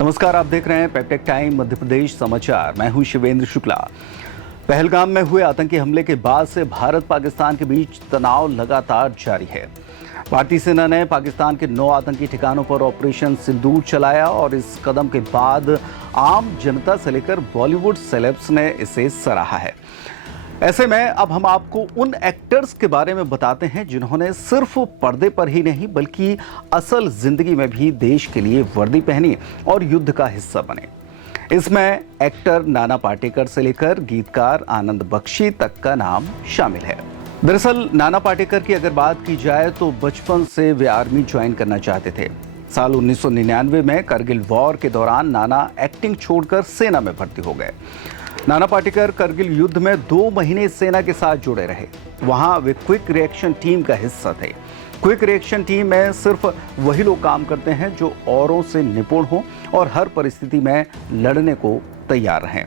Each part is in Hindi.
नमस्कार, आप देख रहे हैं पेपटेक टाइम मध्य प्रदेश समाचार। मैं हूं शिवेंद्र शुक्ला। पहलगाम में हुए आतंकी हमले के बाद से भारत पाकिस्तान के बीच तनाव लगातार जारी है। भारतीय सेना ने पाकिस्तान के 9 आतंकी ठिकानों पर ऑपरेशन सिंदूर चलाया और इस कदम के बाद आम जनता से लेकर बॉलीवुड सेलेब्स ने इसे सराहा है। ऐसे में अब हम आपको उन एक्टर्स के बारे में बताते हैं जिन्होंने सिर्फ पर्दे पर ही नहीं बल्कि असल जिंदगी में भी देश के लिए वर्दी पहनी और युद्ध का हिस्सा बने। इसमें एक्टर नाना पाटेकर से लेकर गीतकार आनंद बख्शी तक का नाम शामिल है। दरअसल नाना पाटेकर की अगर बात की जाए तो बचपन से वे आर्मी ज्वाइन करना चाहते थे। साल 1999 में करगिल वॉर के दौरान नाना एक्टिंग छोड़कर सेना में भर्ती हो गए। नाना पाटेकर करगिल युद्ध में 2 महीने सेना के साथ जुड़े रहे। वहां वे क्विक रिएक्शन टीम का हिस्सा थे। क्विक रिएक्शन टीम में सिर्फ वही लोग काम करते हैं जो औरों से निपुण हो और हर परिस्थिति में लड़ने को तैयार रहें।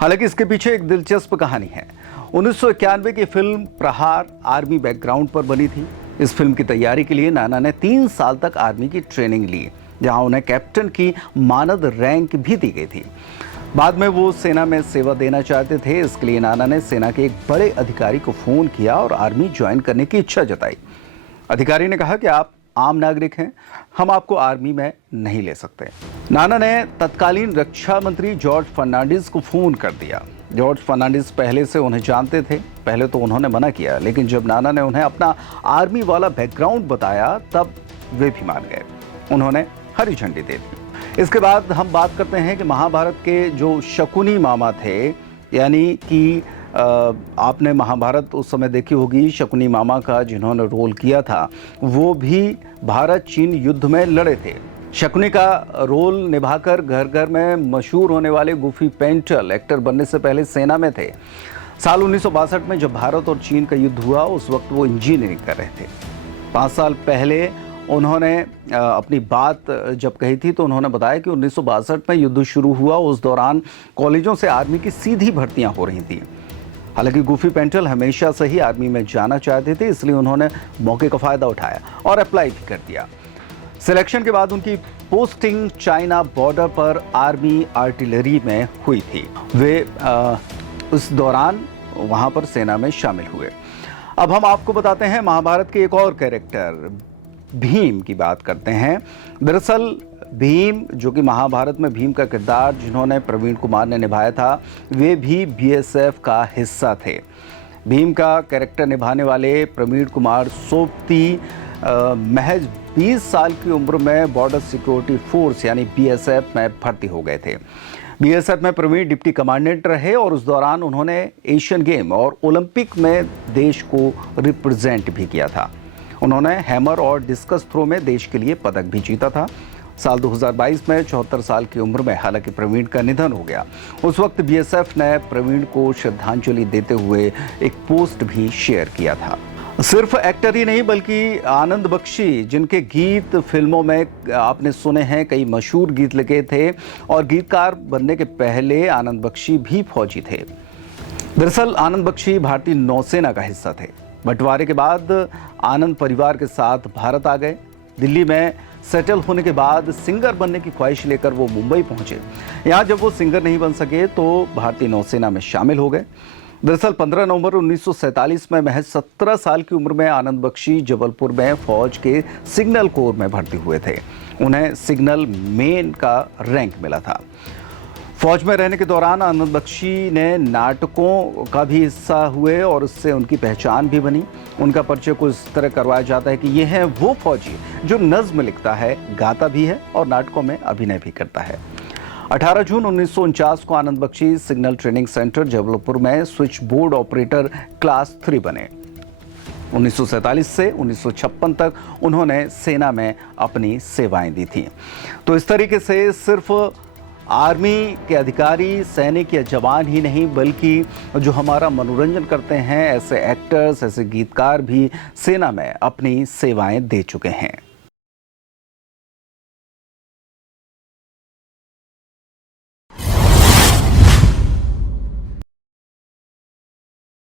हालांकि इसके पीछे एक दिलचस्प कहानी है। 1991 की फिल्म प्रहार आर्मी बैकग्राउंड पर बनी थी। इस फिल्म की तैयारी के लिए नाना ने 3 साल तक आर्मी की ट्रेनिंग ली, जहां उन्हें कैप्टन की मानद रैंक भी दी गई थी। बाद में वो सेना में सेवा देना चाहते थे। इसके लिए नाना ने सेना के एक बड़े अधिकारी को फोन किया और आर्मी ज्वाइन करने की इच्छा जताई। अधिकारी ने कहा कि आप आम नागरिक हैं, हम आपको आर्मी में नहीं ले सकते। नाना ने तत्कालीन रक्षा मंत्री जॉर्ज फर्नांडिस को फोन कर दिया। जॉर्ज फर्नांडिस पहले से उन्हें जानते थे। पहले तो उन्होंने मना किया, लेकिन जब नाना ने उन्हें अपना आर्मी वाला बैकग्राउंड बताया तब वे भी मान गए। उन्होंने हरी झंडी दे दी। इसके बाद हम बात करते हैं कि महाभारत के जो शकुनी मामा थे, यानी कि आपने महाभारत उस समय देखी होगी। शकुनी मामा का जिन्होंने रोल किया था वो भी भारत चीन युद्ध में लड़े थे। शकुनी का रोल निभाकर घर घर में मशहूर होने वाले गुफी पेंटल एक्टर बनने से पहले सेना में थे। साल 1962 में जब भारत और चीन का युद्ध हुआ उस वक्त वो इंजीनियरिंग कर रहे थे। 5 साल पहले उन्होंने अपनी बात जब कही थी तो उन्होंने बताया कि 1962 में युद्ध शुरू हुआ, उस दौरान कॉलेजों से आर्मी की सीधी भर्तियां हो रही थी। हालांकि गुफी पेंटल हमेशा से ही आर्मी में जाना चाहते थे, इसलिए उन्होंने मौके का फ़ायदा उठाया और अप्लाई भी कर दिया। सिलेक्शन के बाद उनकी पोस्टिंग चाइना बॉर्डर पर आर्मी आर्टिलरी में हुई थी। वे उस दौरान वहाँ पर सेना में शामिल हुए। अब हम आपको बताते हैं महाभारत के एक और कैरेक्टर भीम की बात करते हैं। दरअसल भीम, जो कि महाभारत में भीम का किरदार जिन्होंने प्रवीण कुमार ने निभाया था, वे भी बीएसएफ का हिस्सा थे। भीम का कैरेक्टर निभाने वाले प्रवीण कुमार सोबती महज 20 साल की उम्र में बॉर्डर सिक्योरिटी फोर्स यानी बीएसएफ में भर्ती हो गए थे। बीएसएफ में प्रवीण डिप्टी कमांडेंट रहे और उस दौरान उन्होंने एशियन गेम और ओलंपिक में देश को रिप्रेजेंट भी किया था। उन्होंने हैमर और डिस्कस थ्रो में देश के लिए पदक भी जीता था। साल 2022 में 74 साल की उम्र में हालांकि प्रवीण का निधन हो गया। उस वक्त बीएसएफ ने प्रवीण को श्रद्धांजलि देते हुए एक पोस्ट भी शेयर किया था। सिर्फ एक्टर ही नहीं बल्कि आनंद बख्शी, जिनके गीत फिल्मों में आपने सुने हैं, कई मशहूर गीत लिखे थे और गीतकार बनने के पहले आनंद बख्शी भी फौजी थे। दरअसल आनंद बख्शी भारतीय नौसेना का हिस्सा थे। बंटवारे के बाद आनंद परिवार के साथ भारत आ गए। दिल्ली में सेटल होने के बाद सिंगर बनने की ख्वाहिश लेकर वो मुंबई पहुंचे। यहाँ जब वो सिंगर नहीं बन सके तो भारतीय नौसेना में शामिल हो गए। दरअसल 15 नवंबर 1947 में महज 17 साल की उम्र में आनंद बख्शी जबलपुर में फौज के सिग्नल कोर में भर्ती हुए थे। उन्हें सिग्नल मेन का रैंक मिला था। फौज में रहने के दौरान आनंद बख्शी ने नाटकों का भी हिस्सा हुए और उससे उनकी पहचान भी बनी। उनका परिचय कुछ इस तरह करवाया जाता है कि ये है वो फौजी जो नज्म लिखता है, गाता भी है और नाटकों में अभिनय भी करता है। 18 जून 1949 को Anand Bakshi signal training centre Jabalpur में स्विच बोर्ड ऑपरेटर क्लास 3 बने। 1947 से 1956 तक उन्होंने सेना में अपनी सेवाएं दी थी। तो इस तरीके से सिर्फ आर्मी के अधिकारी, सैनिक या जवान ही नहीं बल्कि जो हमारा मनोरंजन करते हैं, ऐसे एक्टर्स, ऐसे गीतकार भी सेना में अपनी सेवाएं दे चुके हैं।